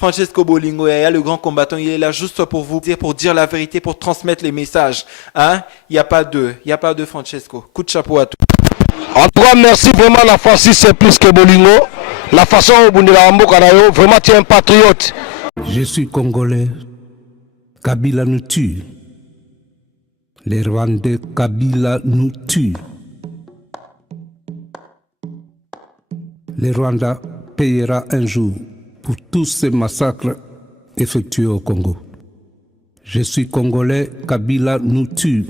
Francesco Bolingo Yaya, le grand combattant, il est là juste pour vous dire, pour dire la vérité, pour transmettre les messages. Hein? Il n'y a pas deux. Il n'y a pas deux Francesco. Coup de chapeau à tous. En tout cas, merci vraiment. La Francis, c'est plus que Bolingo. La façon où Bundela Mboka Rayo, vraiment, tu es un patriote. Je suis congolais. Kabila nous tue. Les Rwandais, Kabila nous tue. Le Rwanda payera un jour pour tous ces massacres effectués au Congo. Je suis congolais, Kabila nous tue.